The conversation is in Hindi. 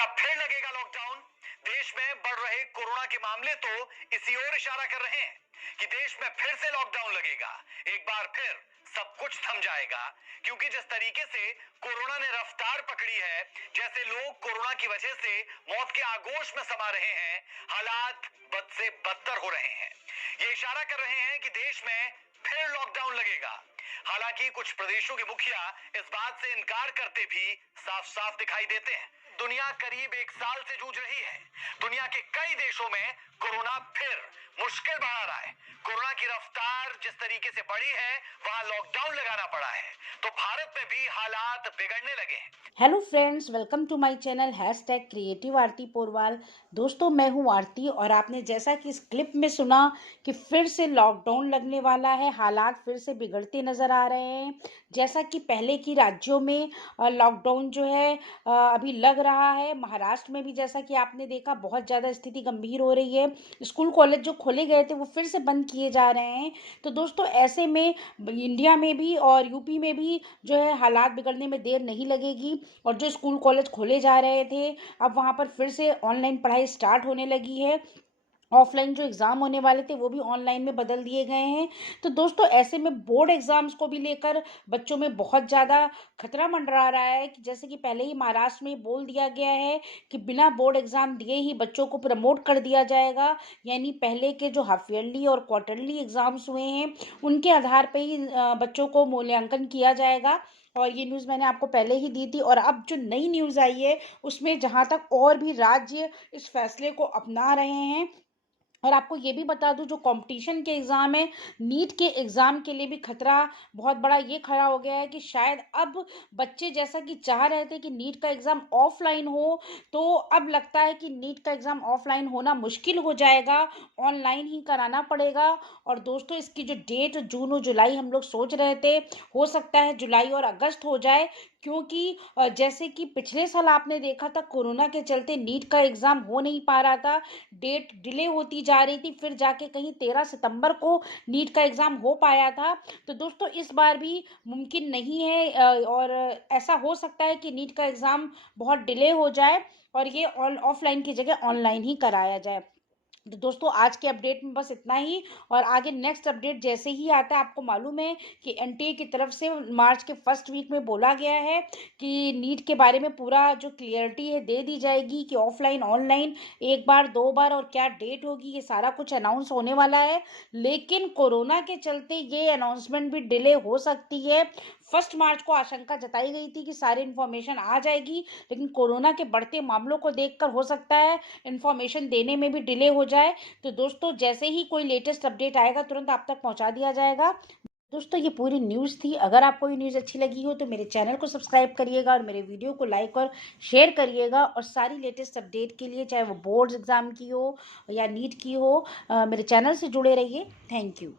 क्या फिर लगेगा लॉकडाउन? देश में बढ़ रहे कोरोना के मामले तो इसी ओर इशारा कर रहे हैं कि देश में फिर से लॉकडाउन लगेगा। एक बार फिर सब कुछ थम जाएगा, क्योंकि जिस तरीके से कोरोना ने रफ्तार पकड़ी है, जैसे लोग कोरोना की वजह से मौत के आगोश में समा रहे हैं, हालात बद से बदतर हो रहे हैं। ये इशारा कर रहे हैं कि देश में फिर लॉकडाउन लगेगा। हालांकि कुछ प्रदेशों के मुखिया इस बात से इनकार करते भी साफ साफ दिखाई देते हैं। दुनिया करीब 1 साल से जूझ रही है। दुनिया के कई देशों में कोरोना फिर मुश्किल बढ़ा रहा है। कोरोना की रफ्तार जिस तरीके से बढ़ी है, वहां लॉकडाउन लगाना पड़ा है, तो भारत में भी हालात बिगड़ने लगे हैं। Hello friends, welcome to my channel #creative Aarti Porwal. दोस्तों, मैं हूं आरती और आपने जैसा कि इस क्लिप में सुना कि फिर से लॉकडाउन लगने वाला है, हालात फिर से बिगड़ते नज़र आ रहे हैं। जैसा कि पहले की राज्यों में लॉकडाउन जो है अभी लग रहा है। महाराष्ट्र में भी जैसा कि आपने देखा बहुत ज़्यादा स्थिति गंभीर हो रही है। स्कूल कॉलेज जो खोले गए थे वो फिर से बंद किए जा रहे हैं। तो दोस्तों, ऐसे में इंडिया में भी और यूपी में भी जो है हालात बिगड़ने में देर नहीं लगेगी। और जो स्कूल कॉलेज खोले जा रहे थे, अब वहाँ पर फिर से ऑनलाइन पढ़ाई स्टार्ट होने लगी है। ऑफलाइन जो एग्ज़ाम होने वाले थे वो भी ऑनलाइन में बदल दिए गए हैं। तो दोस्तों, ऐसे में बोर्ड एग्ज़ाम्स को भी लेकर बच्चों में बहुत ज़्यादा खतरा मंडरा रहा है कि जैसे कि पहले ही महाराष्ट्र में बोल दिया गया है कि बिना बोर्ड एग्ज़ाम दिए ही बच्चों को प्रमोट कर दिया जाएगा। यानी पहले के जो हाफ ईयरली और क्वार्टरली एग्ज़ाम्स हुए हैं उनके आधार पर ही बच्चों को मूल्यांकन किया जाएगा। और ये न्यूज़ मैंने आपको पहले ही दी थी। और अब जो नई न्यूज़ आई है उसमें जहाँ तक और भी राज्य इस फैसले को अपना रहे हैं। और आपको ये भी बता दूं, जो कंपटीशन के एग्ज़ाम है, नीट के एग्ज़ाम के लिए भी खतरा बहुत बड़ा ये खड़ा हो गया है कि शायद अब बच्चे जैसा कि चाह रहे थे कि नीट का एग्ज़ाम ऑफलाइन हो, तो अब लगता है कि नीट का एग्ज़ाम ऑफलाइन होना मुश्किल हो जाएगा, ऑनलाइन ही कराना पड़ेगा। और दोस्तों, इसकी जो डेट जून और जुलाई हम लोग सोच रहे थे, हो सकता है जुलाई और अगस्त हो जाए, क्योंकि जैसे कि पिछले साल आपने देखा था कोरोना के चलते नीट का एग्ज़ाम हो नहीं पा रहा था, डेट डिले होती जा रही थी, फिर जाके कहीं 13 सितंबर को नीट का एग्ज़ाम हो पाया था। तो दोस्तों, इस बार भी मुमकिन नहीं है और ऐसा हो सकता है कि नीट का एग्ज़ाम बहुत डिले हो जाए और ये ऑफलाइन की जगह ऑनलाइन ही कराया जाए। तो दोस्तों, आज के अपडेट में बस इतना ही। और आगे नेक्स्ट अपडेट जैसे ही आता है, आपको मालूम है कि एनटीए की तरफ से मार्च के फर्स्ट वीक में बोला गया है कि नीट के बारे में पूरा जो क्लियरिटी है दे दी जाएगी कि ऑफलाइन ऑनलाइन, एक बार 2 बार और क्या डेट होगी, ये सारा कुछ अनाउंस होने वाला है। लेकिन कोरोना के चलते ये अनाउंसमेंट भी डिले हो सकती है। 1 मार्च को आशंका जताई गई थी कि सारी इन्फॉर्मेशन आ जाएगी, लेकिन कोरोना के बढ़ते मामलों को देखकर हो सकता है इन्फॉर्मेशन देने में भी डिले हो जाए। तो दोस्तों, जैसे ही कोई लेटेस्ट अपडेट आएगा तुरंत आप तक पहुंचा दिया जाएगा। दोस्तों, ये पूरी न्यूज़ थी। अगर आपको ये न्यूज़ अच्छी लगी हो तो मेरे चैनल को सब्सक्राइब करिएगा और मेरे वीडियो को लाइक और शेयर करिएगा। और सारी लेटेस्ट अपडेट के लिए, चाहे वो बोर्ड्स एग्ज़ाम की हो या नीट की हो, मेरे चैनल से जुड़े रहिए। Thank you.